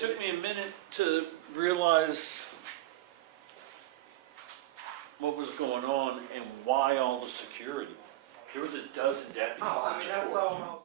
took me a minute to realize what was going on and why all the security. There was a dozen deputies Oh, I in mean, the that's court. almost.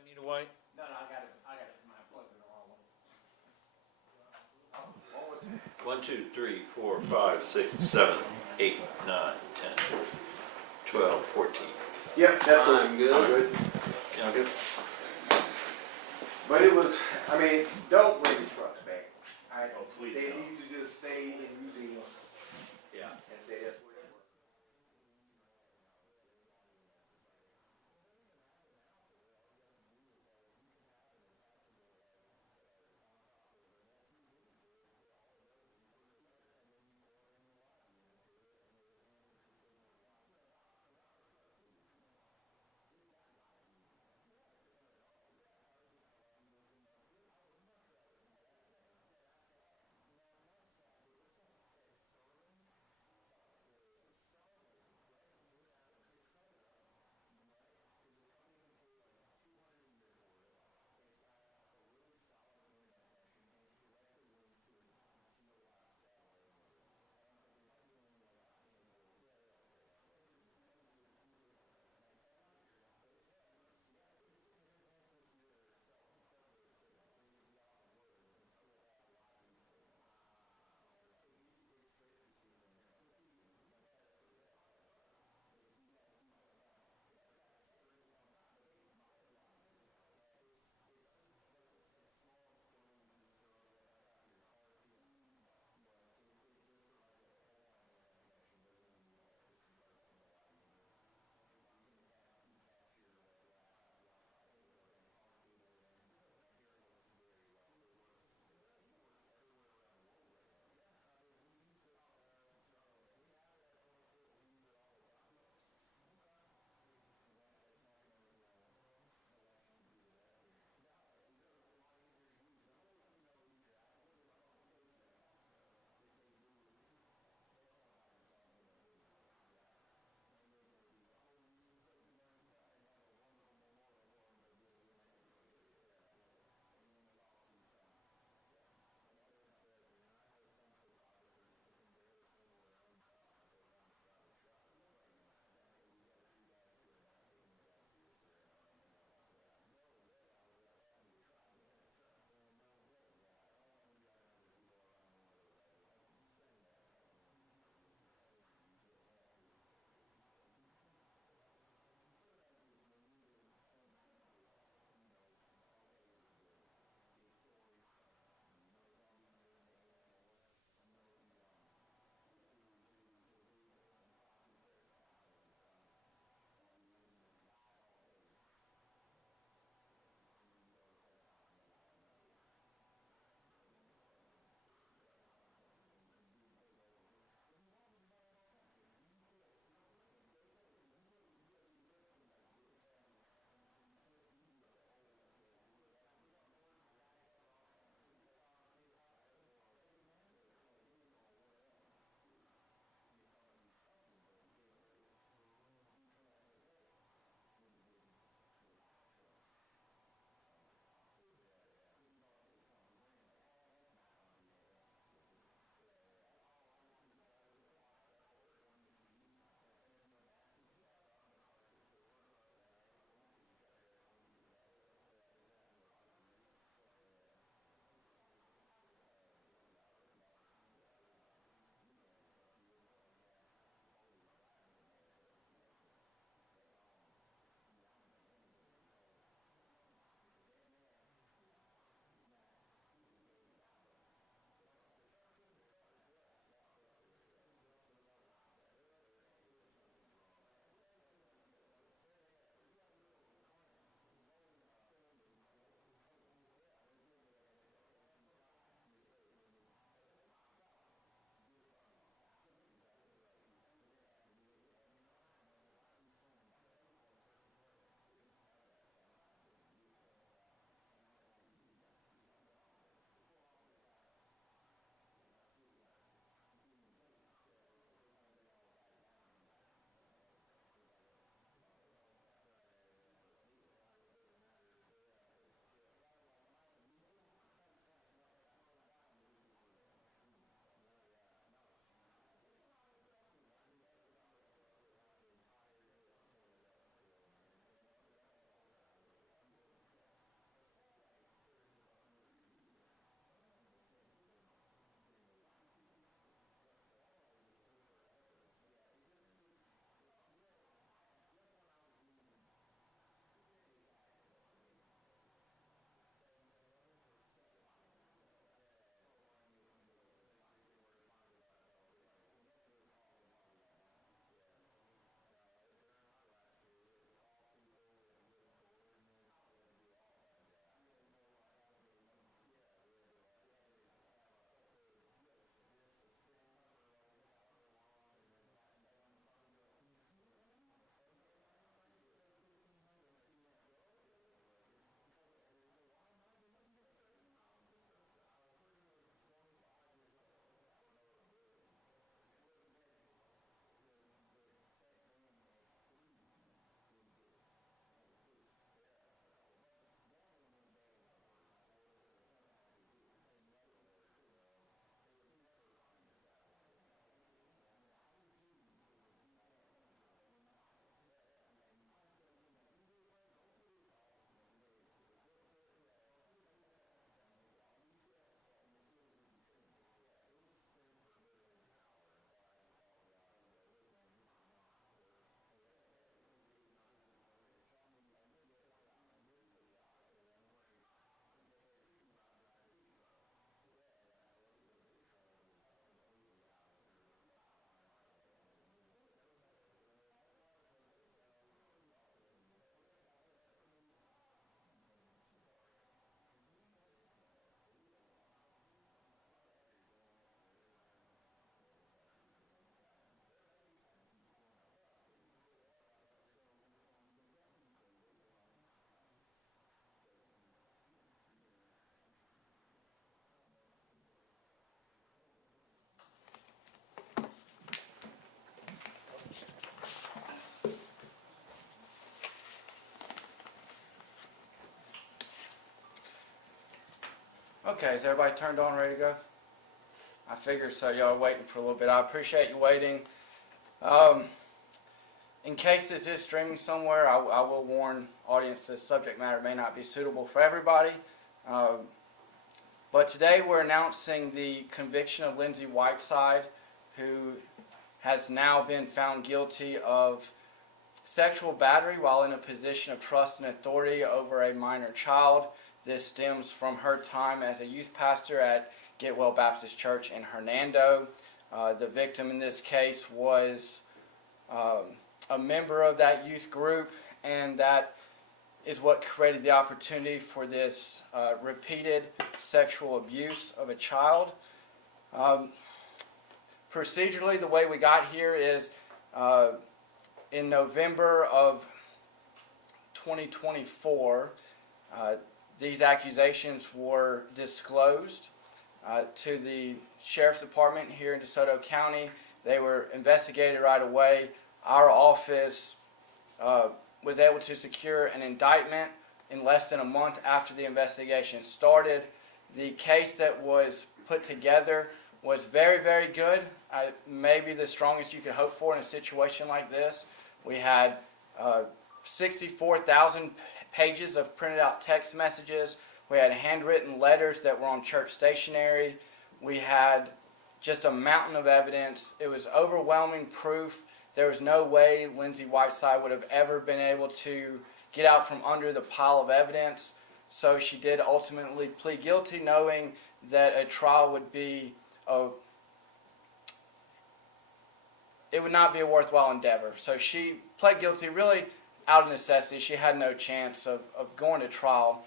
Anita White? No, I got it, my appointment the wrong one. 1, 2, 3, 4, 5, 6, 7, 8, 9, 10, 12, 14. Yep, that's good. I'm good. Yeah, good. But it was, I mean, don't bring the trucks back. Oh, please They don't. need to just stay in museums Yeah. and say that's where they were. Okay, is everybody turned on, ready to go? I figured so. Y'all are waiting for a little bit. I appreciate you waiting. In case this is streaming somewhere, I will warn audience the subject matter may not be suitable for everybody. But today we're announcing the conviction of Lindsey Whiteside, who has now been found guilty of sexual battery while in a position of trust and authority over a minor child. This stems from her time as a youth pastor at Getwell Baptist Church in Hernando. The victim in this case was a member of that youth group, and that is what created the opportunity for this repeated sexual abuse of a child. Procedurally, the way we got here is in November of 2024, these accusations were disclosed to the Sheriff's Department here in DeSoto County. They were investigated right away. Our office was able to secure an indictment in less than a month after the investigation started. The case that was put together was very, very good. Maybe the strongest you could hope for in a situation like this. We had 64,000 pages of printed out text messages. We had handwritten letters that were on church stationery. We had just a mountain of evidence. It was overwhelming proof. There was no way Lindsey Whiteside would have ever been able to get out from under the pile of evidence. So she did ultimately plead guilty, knowing that a trial would be it would not be a worthwhile endeavor. So she pled guilty really out of necessity. She had no chance of going to trial.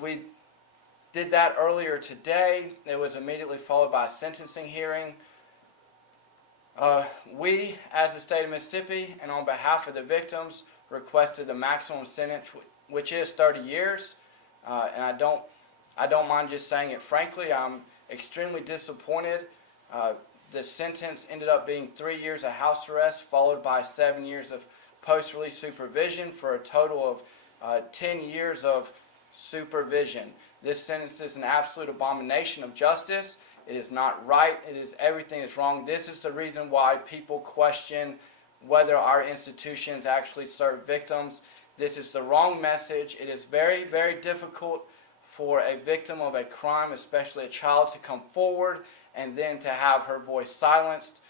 We did that earlier today. It was immediately followed by a sentencing hearing. We, as the state of Mississippi, and on behalf of the victims, requested the maximum sentence, which is 30 years. And I don't mind just saying it frankly. I'm extremely disappointed. The sentence ended up being 3 years of house arrest, followed by 7 years of post-release supervision, for a total of 10 years of supervision. This sentence is an absolute abomination of justice. It is not right. It is everything is wrong. This is the reason why people question whether our institutions actually serve victims. This is the wrong message. It is very, very difficult for a victim of a crime, especially a child, to come forward and then to have her voice silenced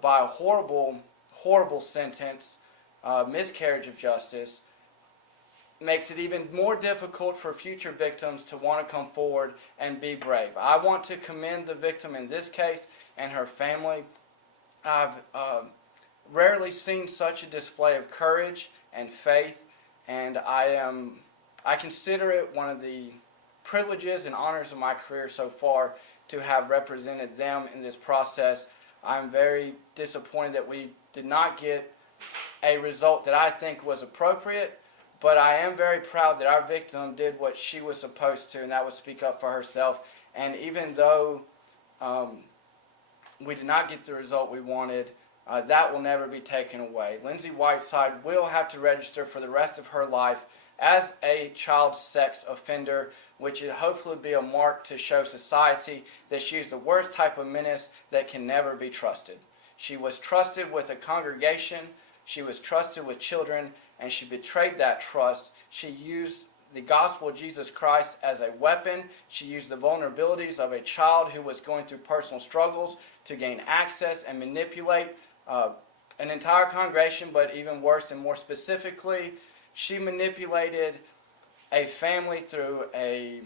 by a horrible, horrible sentence, miscarriage of justice. Makes it even more difficult for future victims to want to come forward and be brave. I want to commend the victim in this case and her family. I've rarely seen such a display of courage and faith, and I consider it one of the privileges and honors of my career so far to have represented them in this process. I'm very disappointed that we did not get a result that I think was appropriate. But I am very proud that our victim did what she was supposed to, and that was speak up for herself. And even though we did not get the result we wanted, that will never be taken away. Lindsey Whiteside will have to register for the rest of her life as a child sex offender, which will hopefully be a mark to show society that she is the worst type of menace that can never be trusted. She was trusted with a congregation. She was trusted with children, and she betrayed that trust. She used the gospel of Jesus Christ as a weapon. She used the vulnerabilities of a child who was going through personal struggles to gain access and manipulate an entire congregation, but even worse and more specifically, she manipulated a family through a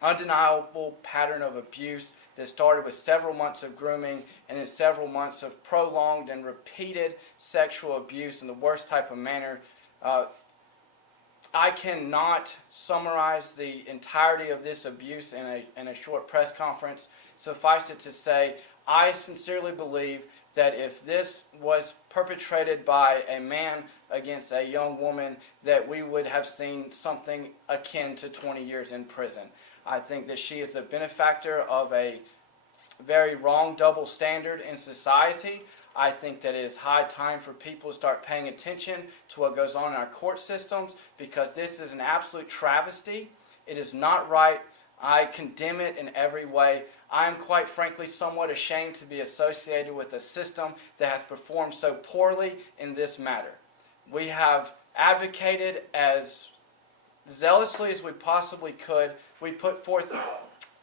undeniable pattern of abuse that started with several months of grooming and then several months of prolonged and repeated sexual abuse in the worst type of manner. I cannot summarize the entirety of this abuse in a short press conference. Suffice it to say, I sincerely believe that if this was perpetrated by a man against a young woman, that we would have seen something akin to 20 years in prison. I think that she is the benefactor of a very wrong double standard in society. I think that it is high time for people to start paying attention to what goes on in our court systems, because this is an absolute travesty. It is not right I condemn it in every way. I am quite frankly somewhat ashamed to be associated with a system that has performed so poorly in this matter. We have advocated as zealously as we possibly could. We put forth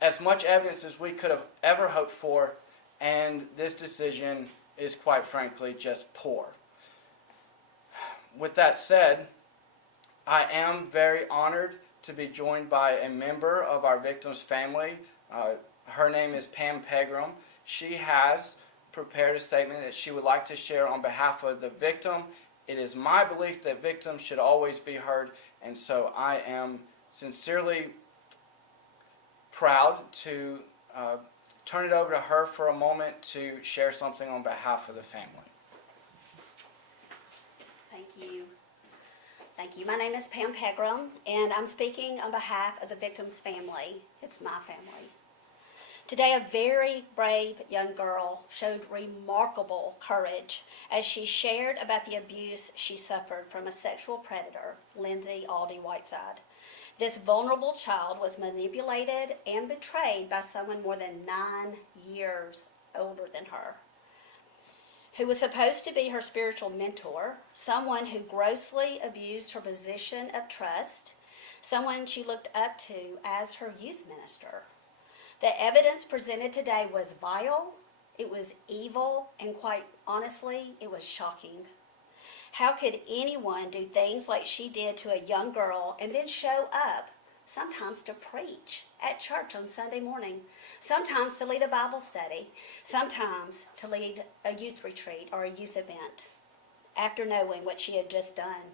as much evidence as we could have ever hoped for, and this decision is quite frankly just poor. With that said, I am very honored to be joined by a member of our victim's family. Her name is Pam Pegram. She has prepared a statement that she would like to share on behalf of the victim. It is my belief that victims should always be heard, and so I am sincerely proud to turn it over to her for a moment to share something on behalf of the family. Thank you. Thank you. My name is Pam Pegram, and I'm speaking on behalf of the victim's family. It's my family. Today, a very brave young girl showed remarkable courage as she shared about the abuse she suffered from a sexual predator, Lindsey Whiteside. This vulnerable child was manipulated and betrayed by someone more than 9 years older than her, who was supposed to be her spiritual mentor, someone who grossly abused her position of trust, someone she looked up to as her youth minister. The evidence presented today was vile, it was evil, and quite honestly, it was shocking. How could anyone do things like she did to a young girl and then show up, sometimes to preach at church on Sunday morning, sometimes to lead a Bible study, sometimes to lead a youth retreat or a youth event, after knowing what she had just done?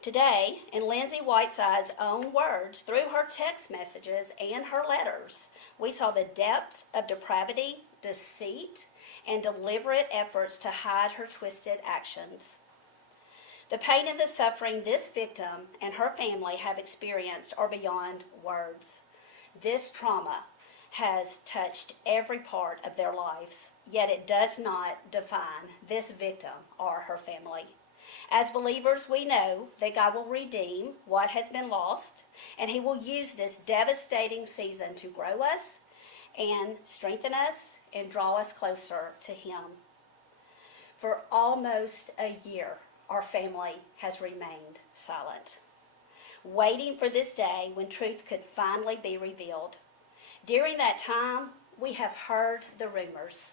Today, in Lindsey Whiteside's own words, through her text messages and her letters, we saw the depth of depravity, deceit, and deliberate efforts to hide her twisted actions. The pain and the suffering this victim and her family have experienced are beyond words. This trauma has touched every part of their lives, yet it does not define this victim or her family. As believers, we know that God will redeem what has been lost, and He will use this devastating season to grow us and strengthen us and draw us closer to Him. For almost a year, our family has remained silent, waiting for this day when truth could finally be revealed. During that time, we have heard the rumors.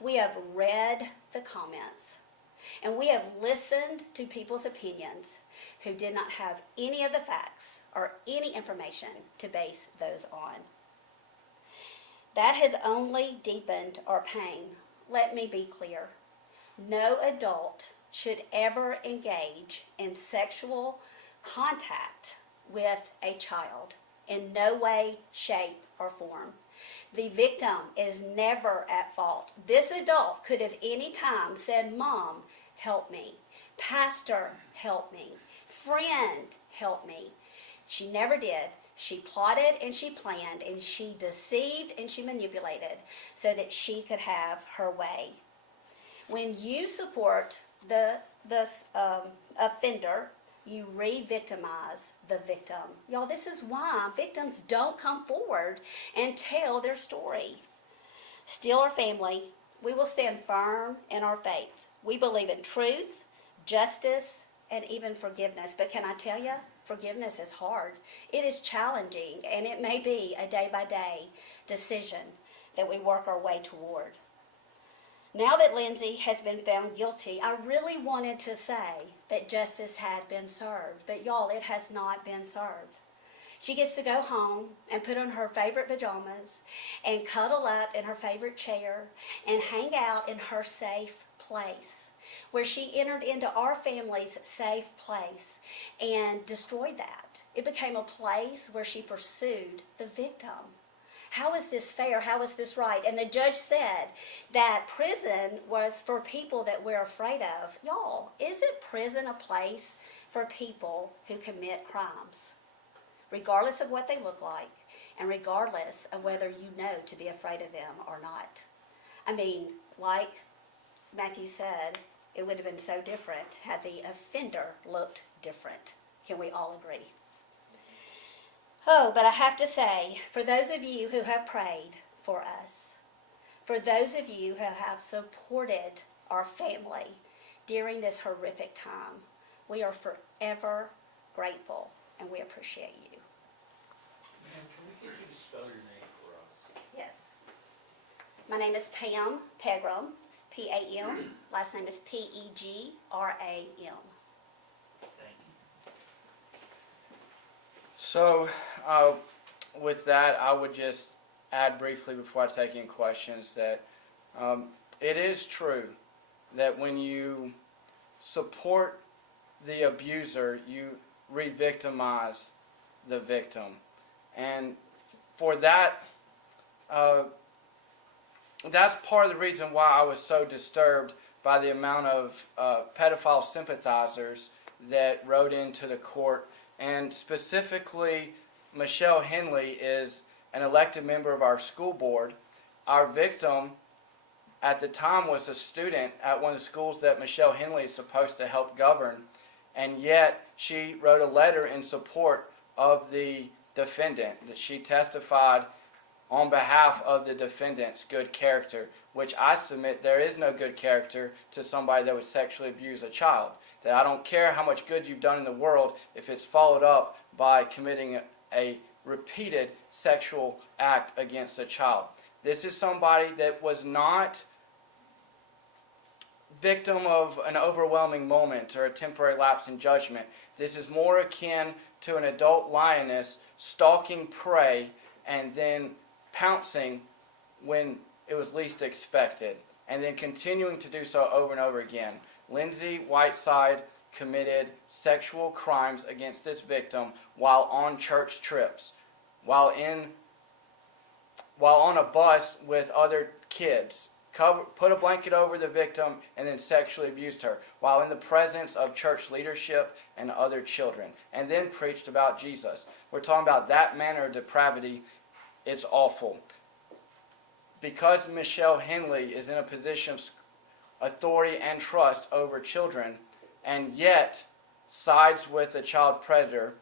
We have read the comments. And we have listened to people's opinions who did not have any of the facts or any information to base those on. That has only deepened our pain. Let me be clear. No adult should ever engage in sexual contact with a child in no way, shape, or form. The victim is never at fault. This adult could have any time said, "Mom, help me. Pastor, help me. Friend, help me." She never did. She plotted and she planned and she deceived and she manipulated so that she could have her way. When you support the offender, you re-victimize the victim. Y'all, this is why victims don't come forward and tell their story. Still, our family, we will stand firm in our faith. We believe in truth, justice, and even forgiveness. But can I tell you, forgiveness is hard. It is challenging, and it may be a day-by-day decision that we work our way toward. Now that Lindsey has been found guilty, I really wanted to say that justice had been served. But y'all, it has not been served. She gets to go home and put on her favorite pajamas and cuddle up in her favorite chair and hang out in her safe place, where she entered into our family's safe place and destroyed that. It became a place where she pursued the victim. How is this fair? How is this right? And the judge said that prison was for people that we're afraid of. Y'all, isn't prison a place for people who commit crimes, regardless of what they look like and regardless of whether you know to be afraid of them or not? I mean, like Matthew said, it would have been so different had the offender looked different. Can we all agree? Oh, but I have to say, for those of you who have prayed for us, for those of you who have supported our family during this horrific time, we are forever grateful and we appreciate you. Ma'am, can we get you to spell your name for us? Yes. My name is Pam Pegram, P-A-M. Last name is P-E-G-R-A-M. Thank you. So, with that, I would just add briefly before I take any questions that it is true that when you support the abuser, you re-victimize the victim. And for that, that's part of the reason why I was so disturbed by the amount of pedophile sympathizers that wrote into the court. And specifically, Michelle Henley is an elected member of our school board. Our victim at the time was a student at one of the schools that Michelle Henley is supposed to help govern, and yet she wrote a letter in support of the defendant, that she testified on behalf of the defendant's good character, which I submit there is no good character to somebody that would sexually abuse a child. That I don't care how much good you've done in the world if it's followed up by committing a repeated sexual act against a child. This is somebody that was not victim of an overwhelming moment or a temporary lapse in judgment. This is more akin to an adult lioness stalking prey and then pouncing when it was least expected, and then continuing to do so over and over again. Lindsey Whiteside committed sexual crimes against this victim while on church trips, while on a bus with other kids, put a blanket over the victim and then sexually abused her while in the presence of church leadership and other children, and then preached about Jesus. We're talking about that manner of depravity. It's awful. Because Michelle Henley is in a position of authority and trust over children, and yet sides with a child predator,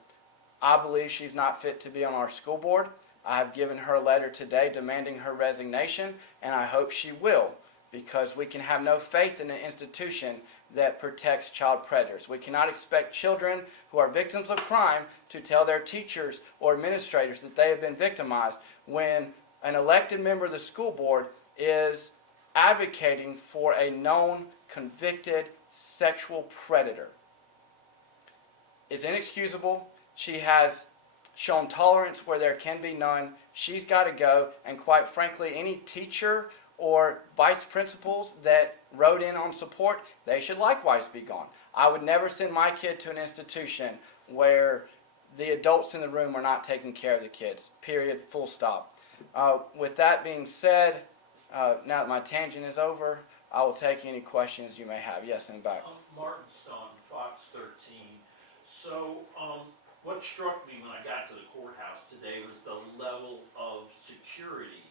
I believe she's not fit to be on our school board. I have given her a letter today demanding her resignation, and I hope she will, because we can have no faith in an institution that protects child predators. We cannot expect children who are victims of crime to tell their teachers or administrators that they have been victimized when an elected member of the school board is advocating for a known convicted sexual predator. It's inexcusable. She has shown tolerance where there can be none. She's got to go, and quite frankly, any teacher or vice principals that wrote in on support, they should likewise be gone. I would never send my kid to an institution where the adults in the room are not taking care of the kids. Period. Full stop. With that being said, now that my tangent is over, I will take any questions you may have. Yes, in the back. Martin Stone, Fox 13. So, what struck me when I got to the courthouse today was the level of security.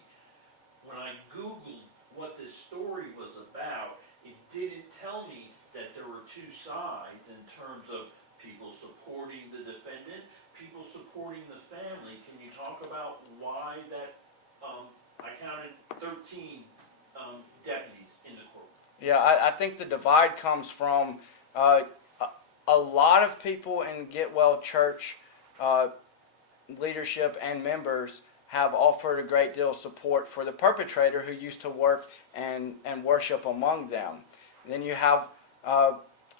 When I Googled what this story was about, it didn't tell me that there were two sides in terms of people supporting the defendant, people supporting the family. Can you talk about why that, I counted 13 deputies in the court? Yeah, I think the divide comes from a lot of people in Get Well Church leadership and members have offered a great deal of support for the perpetrator who used to work and worship among them. And then you have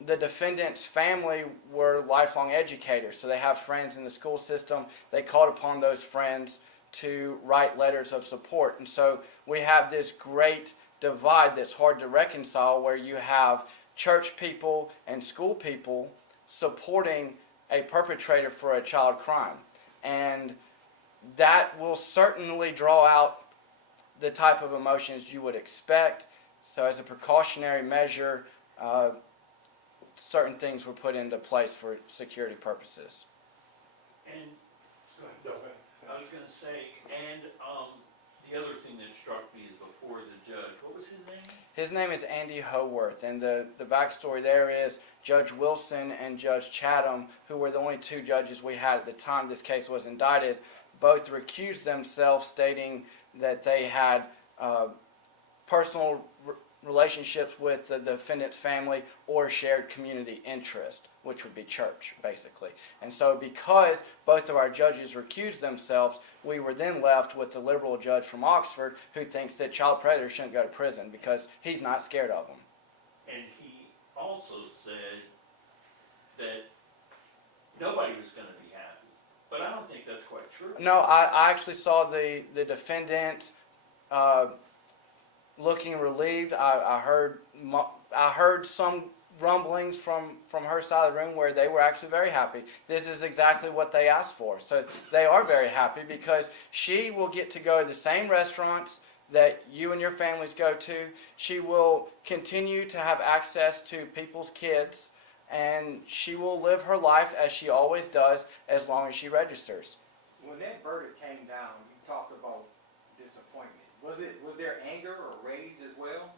the defendant's family were lifelong educators, so they have friends in the school system. They called upon those friends to write letters of support. And so we have this great divide that's hard to reconcile, where you have church people and school people supporting a perpetrator for a child crime. And that will certainly draw out the type of emotions you would expect. So as a precautionary measure, certain things were put into place for security purposes. And I was going to say, and the other thing that struck me is before the judge, what was his name? His name is Andy Howarth, and the backstory there is Judge Wilson and Judge Chatham, who were the only two judges we had at the time this case was indicted, both recused themselves, stating that they had personal relationships with the defendant's family or shared community interest, which would be church, basically. And so because both of our judges recused themselves, we were then left with the liberal judge from Oxford who thinks that child predators shouldn't go to prison because he's not scared of them. And he also said that nobody was gonna be happy, but I don't think that's quite true. No, I actually saw the defendant looking relieved. I heard some rumblings from her side of the room where they were actually very happy. This is exactly what they asked for. So they are very happy because she will get to go to the same restaurants that you and your families go to. She will continue to have access to people's kids, and she will live her life as she always does as long as she registers. When that verdict came down, you talked about disappointment. Was there anger or rage as well?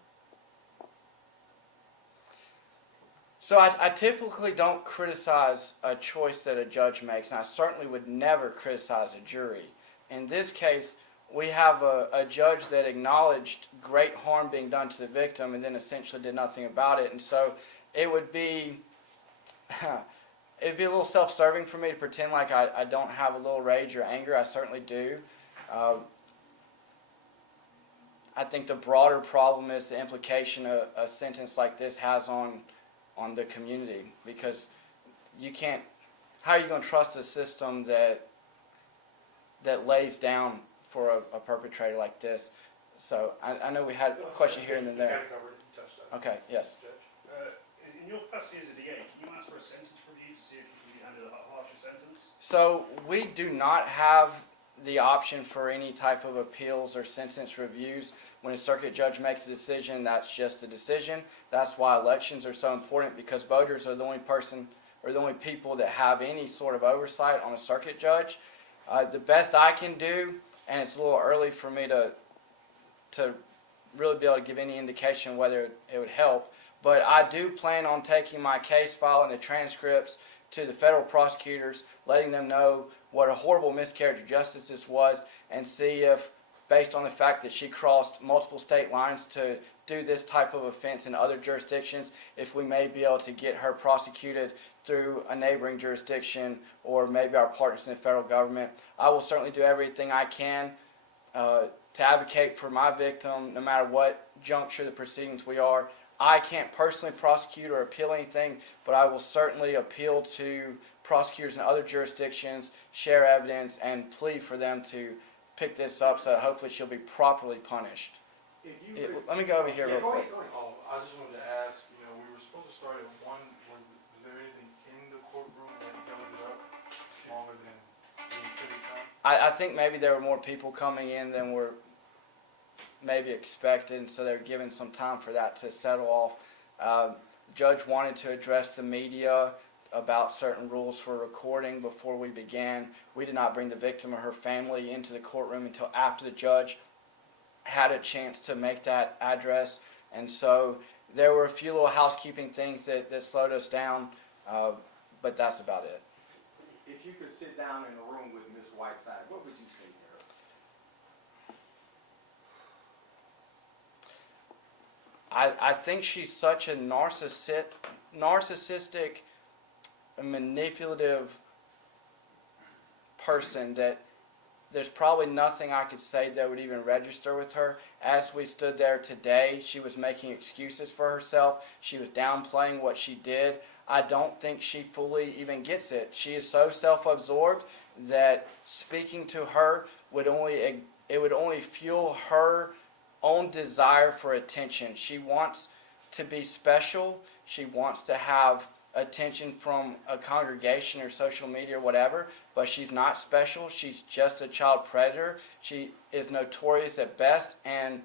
So I typically don't criticize a choice that a judge makes, and I certainly would never criticize a jury. In this case, we have a judge that acknowledged great harm being done to the victim and then essentially did nothing about it. And so it would be it'd be a little self-serving for me to pretend like I don't have a little rage or anger. I certainly do. I think the broader problem is the implication a sentence like this has on the community, because you can't. How are you going to trust a system that lays down for a perpetrator like this? So I know we had a question here and then there. Okay. Yes. In your capacity as a DA, can you ask for a sentence review to see if you can be handed a harsher sentence? So we do not have the option for any type of appeals or sentence reviews. When a circuit judge makes a decision, that's just a decision. That's why elections are so important, because voters are the only people that have any sort of oversight on a circuit judge. The best I can do, and it's a little early for me to really be able to give any indication whether it would help, but I do plan on taking my case file and the transcripts to the federal prosecutors, letting them know what a horrible miscarriage of justice this was, and see if, based on the fact that she crossed multiple state lines to do this type of offense in other jurisdictions, if we may be able to get her prosecuted through a neighboring jurisdiction or maybe our partners in the federal government. I will certainly do everything I can to advocate for my victim, no matter what juncture the proceedings we are. I can't personally prosecute or appeal anything, but I will certainly appeal to prosecutors in other jurisdictions, share evidence, and plead for them to pick this up so that hopefully she'll be properly punished. Let me go over here real quick. I just wanted to ask, we were supposed to start at 1, was there anything in the courtroom that held it up longer than the intended time? I think maybe there were more people coming in than were maybe expected, and so they're giving some time for that to settle off. The judge wanted to address the media about certain rules for recording before we began. We did not bring the victim or her family into the courtroom until after the judge had a chance to make that address, and so there were a few little housekeeping things that slowed us down, but that's about it. If you could sit down in a room with Ms. Whiteside, what would you say to her? I think she's such a narcissistic, manipulative person that there's probably nothing I could say that would even register with her. As we stood there today, she was making excuses for herself. She was downplaying what she did. I don't think she fully even gets it. She is so self-absorbed that speaking to her would only fuel her own desire for attention. She wants to be special. She wants to have attention from a congregation or social media or whatever, but she's not special. She's just a child predator. She is notorious at best, and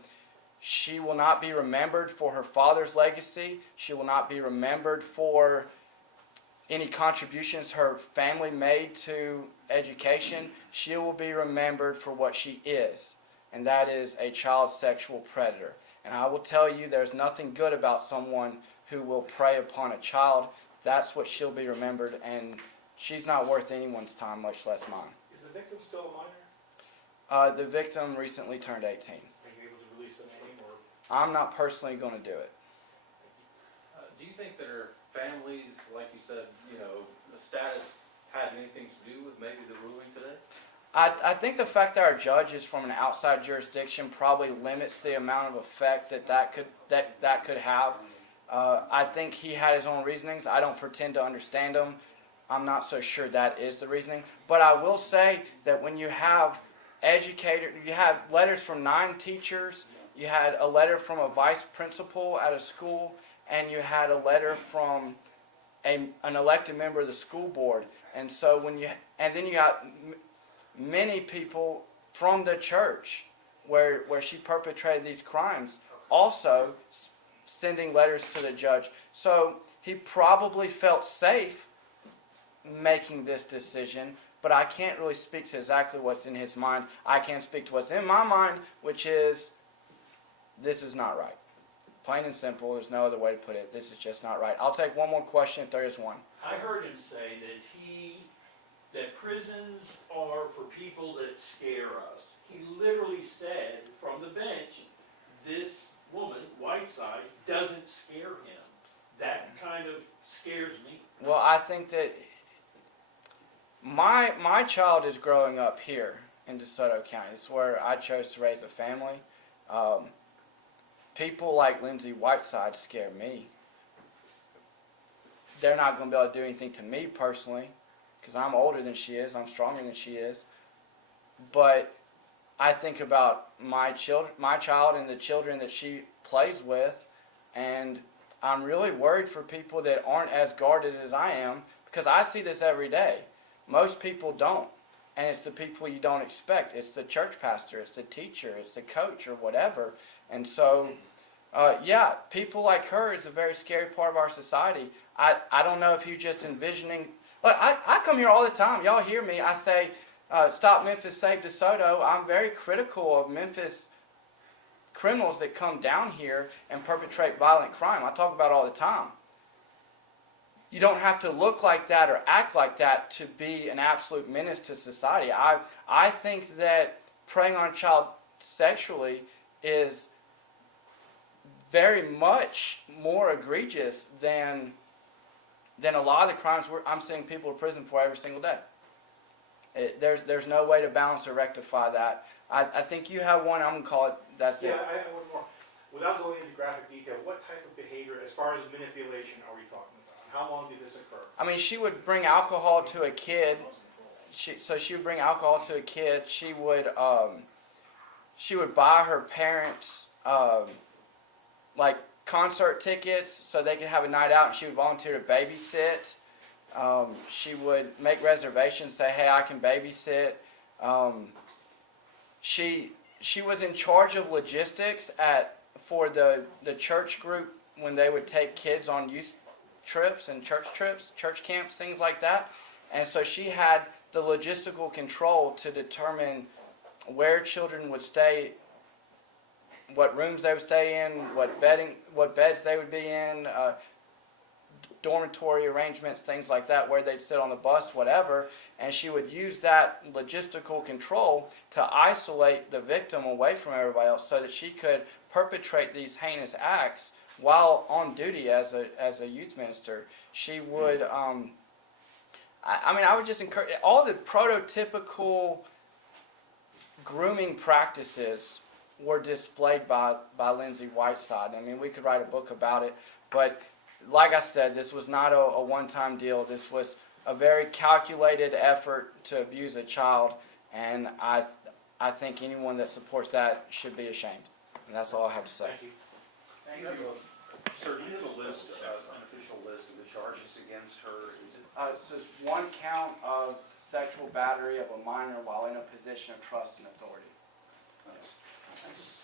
she will not be remembered for her father's legacy. She will not be remembered for any contributions her family made to education. She will be remembered for what she is, and that is a child sexual predator. And I will tell you, there's nothing good about someone who will prey upon a child. That's what she'll be remembered, and she's not worth anyone's time, much less mine. Is the victim still a minor? The victim recently turned 18. Are you able to release the name or? I'm not personally going to do it. Do you think that our families, like you said, the status had anything to do with maybe the ruling today? I think the fact that our judge is from an outside jurisdiction probably limits the amount of effect that could have. I think he had his own reasonings. I don't pretend to understand them. I'm not so sure that is the reasoning. But I will say that when you have you have letters from 9 teachers, you had a letter from a vice principal at a school, and you had a letter from an elected member of the school board. And so then you got many people from the church where she perpetrated these crimes also sending letters to the judge. So he probably felt safe making this decision, but I can't really speak to exactly what's in his mind. I can speak to what's in my mind, which is, this is not right. Plain and simple, there's no other way to put it. This is just not right. I'll take one more question if there is one. I heard him say that prisons are for people that scare us. He literally said from the bench, this woman, Whiteside, doesn't scare him. That kind of scares me. Well, I think that my child is growing up here in DeSoto County. It's where I chose to raise a family. People like Lindsey Whiteside scare me. They're not going to be able to do anything to me personally, because I'm older than she is, I'm stronger than she is. But I think about my child and the children that she plays with, and I'm really worried for people that aren't as guarded as I am, because I see this every day. Most people don't, and it's the people you don't expect. It's the church pastor, it's the teacher, it's the coach or whatever. And so, people like her is a very scary part of our society. I don't know if you're just envisioning. Look, I come here all the time. Y'all hear me. I say, stop Memphis, save DeSoto. I'm very critical of Memphis criminals that come down here and perpetrate violent crime. I talk about it all the time. You don't have to look like that or act like that to be an absolute menace to society. I think that preying on a child sexually is very much more egregious than a lot of the crimes I'm seeing people in prison for every single day. There's no way to balance or rectify that. I think you have one, I'm going to call it, that's it. Yeah, I have one more. Without going into graphic detail, what type of behavior, as far as manipulation, are we talking about? How long did this occur? I mean, she would bring alcohol to a kid. She would bring alcohol to a kid. She would buy her parents like concert tickets so they could have a night out, and she would volunteer to babysit. She would make reservations, say, hey, I can babysit. She was in charge of logistics for the church group when they would take kids on youth trips and church camps, things like that. And so she had the logistical control to determine where children would stay, what rooms they would stay in, what beds they would be in, dormitory arrangements, things like that, where they'd sit on the bus, whatever. And she would use that logistical control to isolate the victim away from everybody else so that she could perpetrate these heinous acts while on duty as a youth minister. She would, I would just encourage, all the prototypical grooming practices were displayed by Lindsey Whiteside. I mean, we could write a book about it, but like I said, this was not a one-time deal. This was a very calculated effort to abuse a child, and I think anyone that supports that should be ashamed. And that's all I have to say. Thank you. Thank you. Sir, do you have a list, an official list of the charges against her? Is it? It's just one count of sexual battery of a minor while in a position of trust and authority. I just